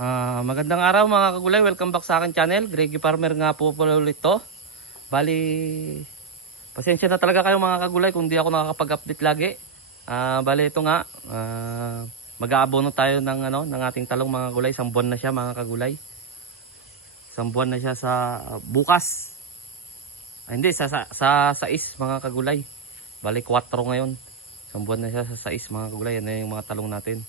Magandang araw mga kagulay, welcome back sa akin channel. Greggy Farmer nga po pala ulit to. Bali, pasensya na talaga kayo mga kagulay kung di ako nakakapag-update lagi. Bali ito nga, mag-aabono tayo ng ating talong mga kagulay. Isang buwan na siya mga kagulay. Isang buwan na siya sa bukas. Hindi, sa 6 mga kagulay. Bali 4 ngayon. Isang buwan na siya sa 6 mga kagulay. Yan na yung mga talong natin.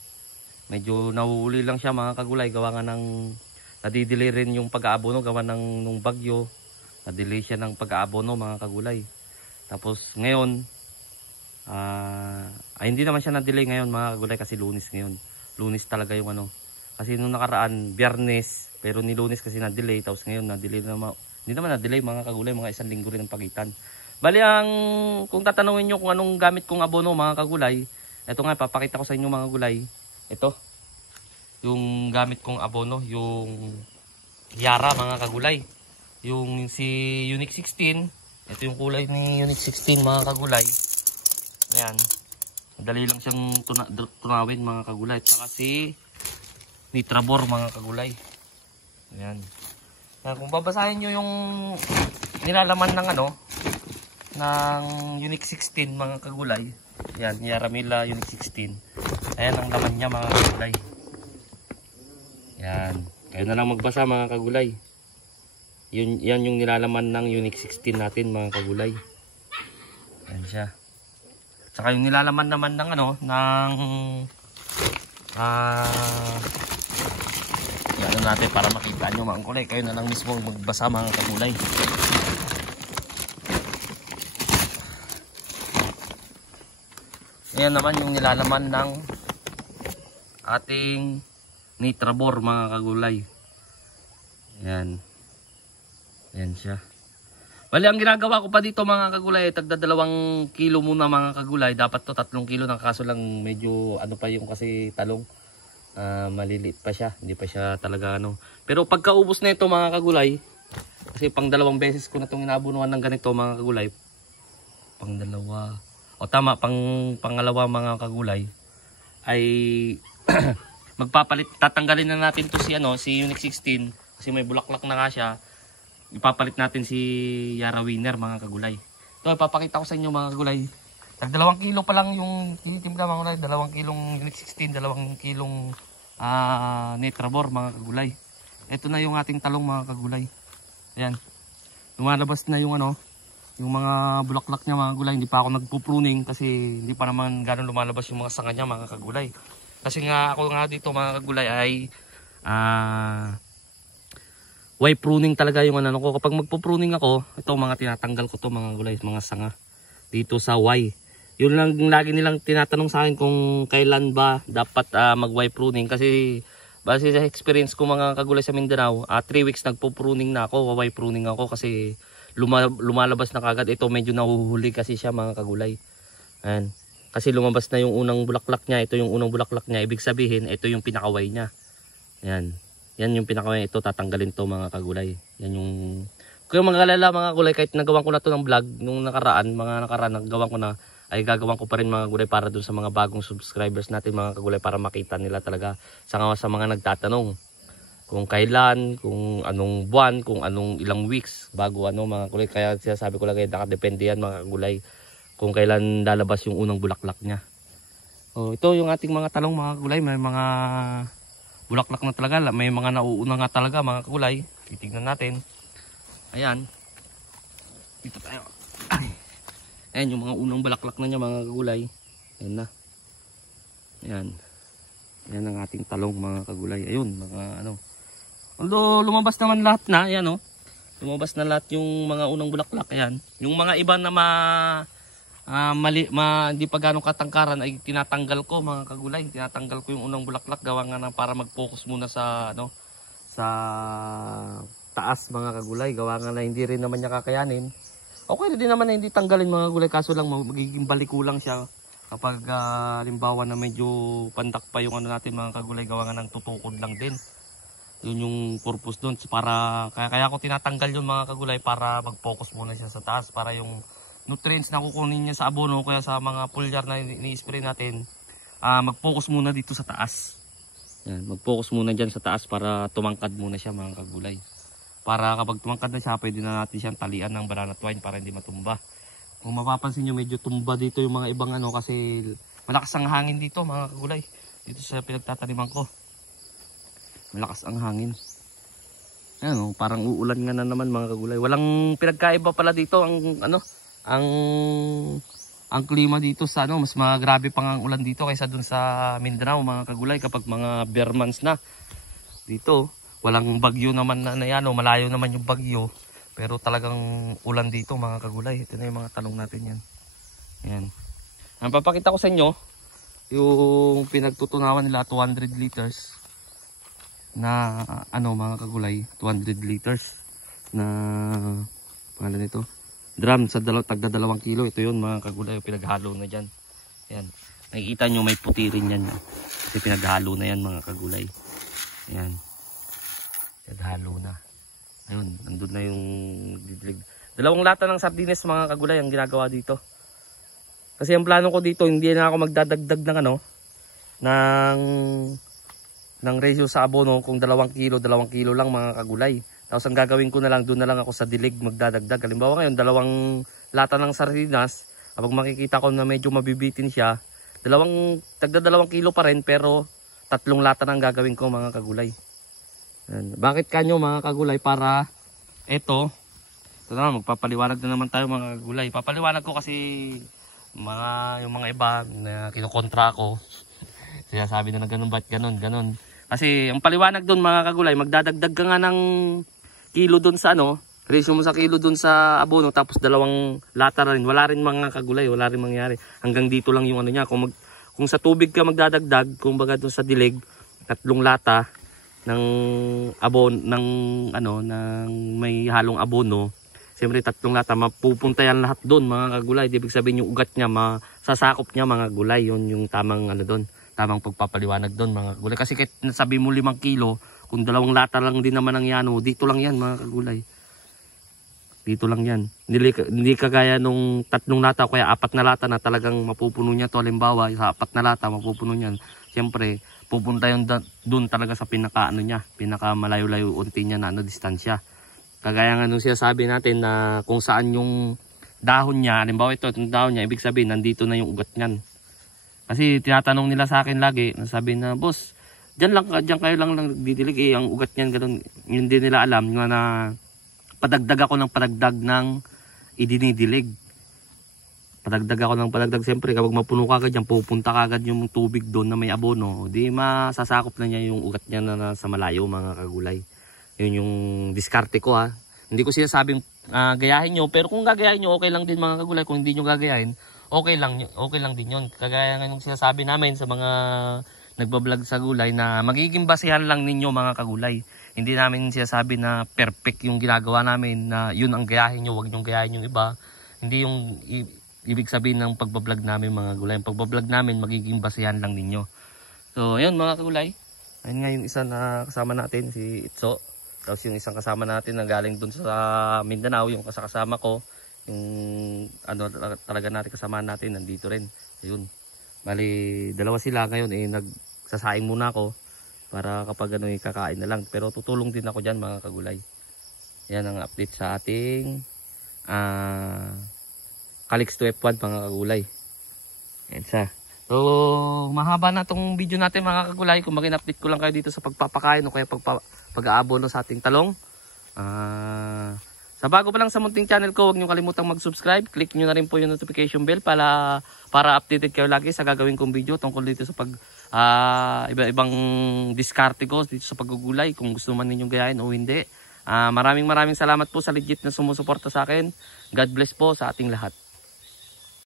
Medyo nauuli lang siya mga kagulay, gawa nga ng nadidelay rin yung pag-aabono, gawa ng nung bagyo, nadelay siya ng pag-aabono mga kagulay. Tapos ngayon, hindi naman siya nadelay ngayon mga kagulay kasi Lunes ngayon. Lunes talaga yung kasi nung nakaraan, Biyernes, pero ni Lunes kasi nadelay, tapos ngayon nadelay naman. Hindi naman nadelay mga kagulay, mga 1 linggo rin ang pagitan. Bali kung tatanungin nyo kung anong gamit kong abono mga kagulay, ito nga, papakita ko sa inyo mga gulay. Ito, yung gamit kong abono, yung Yara mga kagulay. Yung si Unique 16, ito yung kulay ni Unique 16 mga kagulay. Ayan, madali lang siyang tunawin mga kagulay. At saka si Nitrabor mga kagulay. Ayan. Kung babasahin nyo yung nilalaman ng ng Unique 16 mga kagulay. Ayan, Yaramila Unique 16. Ayan ang laman niya mga kagulay. Yan. Kayo na lang magbasa mga kagulay. Yan yung nilalaman ng Unique 16 natin mga kagulay. Yan siya. Saka yung nilalaman naman ng yan natin para makita nyo mga kagulay. Kayo na lang mismo magbasa mga kagulay. Ayan naman yung nilalaman ng ating Nitrabor mga kagulay. Ayan. Ayan siya. Bali ang ginagawa ko pa dito mga kagulay, tagda 2 kilo muna mga kagulay. Dapat to 3 kilo na, kaso lang medyo pa yung kasi talong. Maliliit pa siya. Hindi pa siya talaga Pero pagkaubos na ito mga kagulay, kasi pang 2 beses ko na itong inabunuan ng ganito mga kagulay. Pang 2. O tama, pangalawa mga kagulay ay magpapalit, tatanggalin na natin to si Unique 16 kasi may bulaklak na nga siya. Ipapalit natin si Yara Winner mga kagulay. Ito ipapakita ko sa inyo mga kagulay. Tag 2 kilo pa lang yung tinitimpla mga kagulay, 2 kilong Unique 16, 2 kilong Nitrabor mga kagulay. Ito na yung ating talong mga kagulay. Ayan. Lumalabas na yung yung mga bulaklak niya mga kagulay. Hindi pa ako nagpo-pruning kasi hindi pa naman gano'n lumalabas yung mga sanga niya mga kagulay. Kasi nga ako nga dito mga kagulay ay way pruning talaga yung ko. Kapag magpo-pruning ako, ito mga tinatanggal ko to mga kagulay, mga sanga dito sa Y. Yun lang lagi nilang tinatanong sa akin kung kailan ba dapat mag-Y pruning kasi base sa experience ko mga kagulay sa Mindanao, 3 weeks nagpo-pruning na ako, Y pruning ako kasi lumalabas na kagad. Ito medyo nahuhuli kasi siya mga kagulay. Ayan. Kasi lumabas na yung unang bulaklak niya. Ito yung unang bulaklak niya. Ibig sabihin, ito yung pinakaway niya. Ayan. Yan yung pinakaway. Ito tatanggalin to mga kagulay. Yan yung... Kung mga kalala mga kagulay, kahit nagawan ko na to ng vlog nung nakaraan, nagawan ko na, ay gagawin ko pa rin mga kagulay para dun sa mga bagong subscribers natin mga kagulay para makita nila talaga sa mga nagtatanong. Kung kailan, kung anong buwan, kung anong ilang weeks bago mga kagulay. Kaya sinasabi ko lang nakadepende yan mga kagulay kung kailan lalabas yung unang bulaklak niya. Ito yung ating mga talong mga kagulay. May mga bulaklak na talaga. May mga nauuna nga talaga mga kagulay. Titignan natin. Ayan. Dito tayo. Ayan yung mga unang bulaklak na niya mga kagulay. Ayan na. Ayan. Ayan ang ating talong mga kagulay. Ayun mga Although lumabas naman lahat na. Ayan lumabas na lahat yung mga unang bulaklak. Ayan. Yung mga iba na hindi pa ganong katangkaran ay tinatanggal ko mga kagulay. Tinatanggal ko yung unang bulaklak gawa nga para mag-focus muna sa sa taas mga kagulay. Gawa nga na hindi rin naman niya kakayanin. Okay na din naman na hindi tanggalin mga kagulay, kaso lang magiging baliko lang siya kapag halimbawa na medyo pandak pa yung natin mga kagulay, gawa nga ng tutukod lang din. Yun yung purpose doon para kaya ako tinatanggal yung mga kagulay para mag-focus muna siya sa taas, para yung nutrients na kukunin niya sa abono kaya sa mga foliar na ni-spray natin mag-focus muna dito sa taas. Yan, mag-focus muna dyan sa taas para tumangkad muna siya mga kagulay. Para kapag tumangkad na siya, pwede na natin siyang talian ng banana twine para hindi matumba. Kung mapapansin nyo, medyo tumba dito yung mga ibang ano kasi malakas ang hangin dito mga kagulay. Dito sa pinagtataniman ko. Malakas ang hangin. Ayan, parang uulan nga na naman mga kagulay. Walang pinagkaiba pala dito ang ang klima dito sa mas grabe pang ang ulan dito kaysa dun sa Mindanao mga kagulay kapag mga bare months na. Dito walang bagyo naman na yan, malayo naman yung bagyo, pero talagang ulan dito mga kagulay. Ito na yung mga talong natin yan. Yan. Ang papakita ko sa inyo yung pinagtutunawan nila 200 liters na mga kagulay, 200 liters na pangalan nito drum sa tagda 2 kilo. Ito yun mga kagulay, pinaghalo na dyan. Ayan. Nakikita nyo may puti rin yan. Kasi pinaghalo na yan mga kagulay. Ayan. Pinaghalo na. Ayun, nandun na yung didlig. 2 lata ng sardines mga kagulay ang ginagawa dito. Kasi ang plano ko dito, hindi na ako magdadagdag ng ng ratio sa abono kung 2 kilo lang mga kagulay. Tapos ang gagawin ko na lang, doon na lang ako sa dilig magdadagdag. Halimbawa ngayon, 2 lata ng sardinas. Kapag makikita ko na medyo mabibitin siya, tagda 2 kilo pa rin, pero 3 lata nang gagawin ko mga kagulay. Yan. Bakit kanyo mga kagulay? Para ito na, magpapaliwanag na naman tayo mga kagulay. Papaliwanag ko kasi yung mga iba na kinukontra ko. Kaya sabi na ganun, ba't ganun. Kasi ang paliwanag doon mga kagulay, magdadagdag ka nga ng kilo doon sa ratio mo sa kilo doon sa abono, tapos 2 lata rin. Wala rin mga kagulay, wala rin mangyari. Hanggang dito lang yung niya. Kung sa tubig ka magdadagdag, kung baga doon sa dilig, 3 lata ng ng may halong abono. Siyempre 3 lata, mapupunta yan lahat doon mga kagulay. Ibig sabihin yung ugat niya, masasakop niya mga gulay. Yun yung tamang doon. Tamang pagpapaliwanag doon mga kagulay. Kasi kahit nasabi mo 5 kilo, kung 2 lata lang din naman ang yano, dito lang yan mga kagulay. Dito lang yan. Hindi kagaya nung 3 lata, kaya 4 na lata na talagang mapupuno niya to. Halimbawa, sa 4 na lata mapupuno niyan. Siyempre, pupunta yun doon talaga sa pinaka malayo-layo unti niya na distansya. Kagaya nga nung sinasabi natin na kung saan yung dahon niya, halimbawa itong dahon niya, ibig sabihin nandito na yung ugat niyan. Kasi tinatanong nila sa akin lagi, nasabi na, boss, diyan kayo lang didilig ang ugat niyan, ganun. Hindi nila alam na padagdag ako ng padagdag ng idinidilig. Padagdag ako ng padagdag, siyempre kapag mapuno ka agad yan, pupunta ka agad yung tubig doon na may abono, di masasakop na niya yung ugat niya na nasa malayo mga kagulay. Yun yung diskarte ko ha. Hindi ko sinasabing gayahin nyo, pero kung gagayahin nyo, okay lang din mga kagulay. Kung hindi nyo gagayahin, okay lang din yun. Kagaya nga yung sinasabi namin sa mga nagbablog sa gulay na magiging basihan lang ninyo mga kagulay. Hindi namin sinasabi na perfect yung ginagawa namin na yun ang gayahin nyo, wag nyo gayahin yung iba. Hindi yung ibig sabihin ng pagbablog namin mga gulay. Yung pagbablog namin magiging basihan lang ninyo. So ayun mga kagulay. Ayun nga yung isa na kasama natin, si Itso. Tapos yung isang kasama natin na galing dun sa Mindanao, yung kasama ko. Yung talaga natin kasama natin nandito rin. Ayun. Bali 2 sila ngayon nagsasaing muna ako para kapag kakain na lang, pero tutulong din ako diyan mga kagulay. Yan ang update sa ating Calix 2 F1 mga kagulay. Yan siya. So mahaba na tong video natin mga kagulay. Kung update ko lang kayo dito sa pagpapakain o kaya pag-aabono sa ating talong. Sa bago pa lang sa munting channel ko, huwag niyo kalimutang mag-subscribe. Click niyo na rin po yung notification bell para updated kayo lagi sa gagawin kong video tungkol dito sa iba-ibang diskarte ko dito sa paggugulay, kung gusto man ninyong gayahin o hindi. Maraming salamat po sa legit na sumusuporta sa akin. God bless po sa ating lahat.